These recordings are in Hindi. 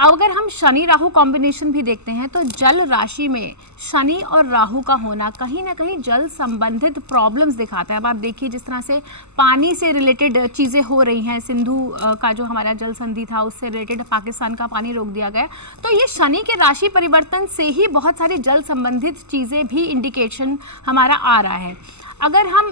अगर हम शनि राहु कॉम्बिनेशन भी देखते हैं तो जल राशि में शनि और राहु का होना कहीं ना कहीं जल संबंधित प्रॉब्लम्स दिखाता है। अब आप देखिए जिस तरह से पानी से रिलेटेड चीज़ें हो रही हैं, सिंधु का जो हमारा जल संधि था उससे रिलेटेड पाकिस्तान का पानी रोक दिया गया, तो ये शनि के राशि परिवर्तन से ही बहुत सारी जल संबंधित चीज़ें भी इंडिकेशन हमारा आ रहा है। अगर हम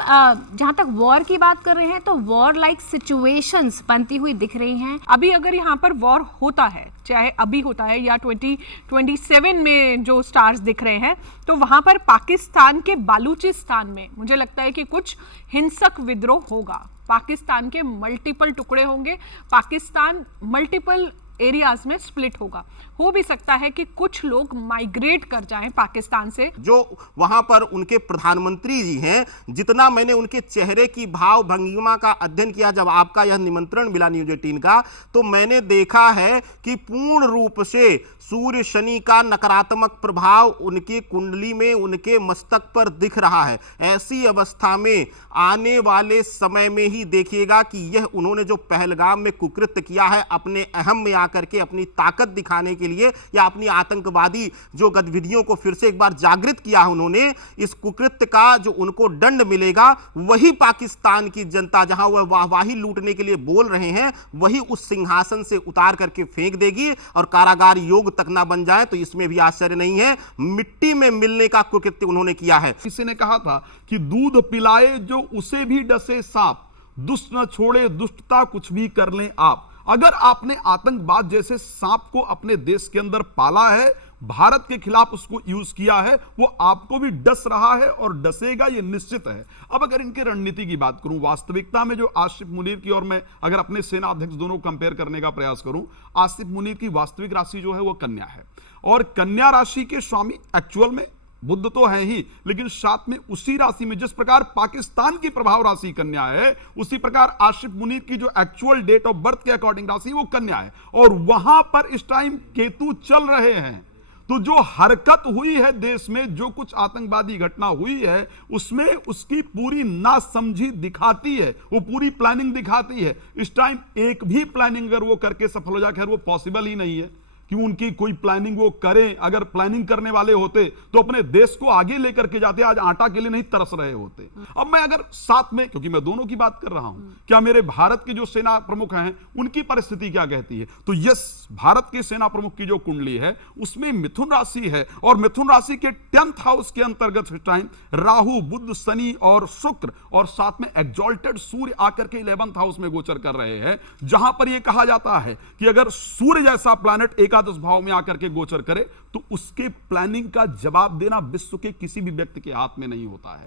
जहाँ तक वॉर की बात कर रहे हैं तो वॉर लाइक सिचुएशंस बनती हुई दिख रही हैं। अभी अगर यहाँ पर वॉर होता है, चाहे अभी होता है या 2027 में जो स्टार्स दिख रहे हैं, तो वहाँ पर पाकिस्तान के बालूचिस्तान में मुझे लगता है कि कुछ हिंसक विद्रोह होगा। पाकिस्तान के मल्टीपल टुकड़े होंगे, पाकिस्तान मल्टीपल एरियाज में स्प्लिट होगा। हो भी सकता है कि कुछ लोग माइग्रेट कर जाएं पाकिस्तान से। जो वहां पर उनके प्रधानमंत्री जी हैं, जितना मैंने उनके चेहरे की भाव भंगिमा का अध्ययन किया जब आपका यह निमंत्रण मिला न्यूज 18 का, तो मैंने देखा है कि पूर्ण रूप से सूर्य शनि का नकारात्मक प्रभाव उनकी कुंडली में, उनके मस्तक पर दिख रहा है। ऐसी अवस्था में आने वाले समय में ही देखिएगा कि यह उन्होंने जो पहलगाम में कुकृत्य किया है, अपने अहम में आकर के अपनी ताकत दिखाने के लिए या अपनी आतंकवादी जो गतिविधियों को फिर से एक बार जागृत किया है उन्होंने, इस कुकृत्य का जो उनको दंड मिलेगा वही पाकिस्तान की जनता, जहां वह वाहवाही लूटने के लिए बोल रहे हैं, वही उस सिंहासन से उतार करके फेंक देगी और कारागार योग तक ना बन जाए तो इसमें भी आश्चर्य नहीं है। मिट्टी में मिलने का कुकृत्य उन्होंने किया है। किसी ने कहा था कि दूध पिलाए जो उसे भी डसे सांप, दुष्ट न छोड़े दुष्टता कुछ भी कर लें आप। अगर आपने आतंकवाद जैसे सांप को अपने देश के अंदर पाला है, भारत के खिलाफ उसको यूज किया है, वो आपको भी डस रहा है और डसेगा, ये निश्चित है। अब अगर इनके रणनीति की बात करूं, वास्तविकता में जो आसिफ मुनीर की और मैं अगर अपने सेना अध्यक्ष दोनों कंपेयर करने का प्रयास करूं, आसिफ मुनीर की वास्तविक राशि जो है वो कन्या है और कन्या राशि के स्वामी एक्चुअल में बुध तो है ही, लेकिन साथ में उसी राशि में जिस प्रकार पाकिस्तान की प्रभाव राशि कन्या है, उसी प्रकार आसिफ मुनीर की जो एक्चुअल डेट ऑफ बर्थ के अकॉर्डिंग राशि वो कन्या है और वहां पर इस टाइम केतु चल रहे हैं। तो जो हरकत हुई है देश में, जो कुछ आतंकवादी घटना हुई है, उसमें उसकी पूरी नासमझी दिखाती है, वो पूरी प्लानिंग दिखाती है। इस टाइम एक भी प्लानिंग अगर वो करके सफल हो जाए, खैर वो पॉसिबल ही नहीं है कि उनकी कोई प्लानिंग वो करें। अगर प्लानिंग करने वाले होते तो अपने देश को आगे लेकर के जाते, आज आटा के लिए नहीं तरस रहे होते। अब मैं अगर साथ में, क्योंकि मैं दोनों की बात कर रहा हूं, क्या मेरे भारत के जो सेना प्रमुख हैं उनकी परिस्थिति क्या कहती है, तो यस, भारत के सेना प्रमुख की जो कुंडली है उसमें मिथुन राशि है और मिथुन राशि के 10th हाउस के अंतर्गत इस टाइम राहु, बुध, शनि और शुक्र और साथ में एग्जॉल्टेड सूर्य आकर के 11th हाउस में गोचर कर रहे हैं, जहां पर यह कहा जाता है कि अगर सूर्य जैसा प्लैनेट एकादश भाव में आकर के गोचर करे तो उसके प्लानिंग का जवाब देना विश्व के किसी भी व्यक्ति के हाथ में नहीं होता है।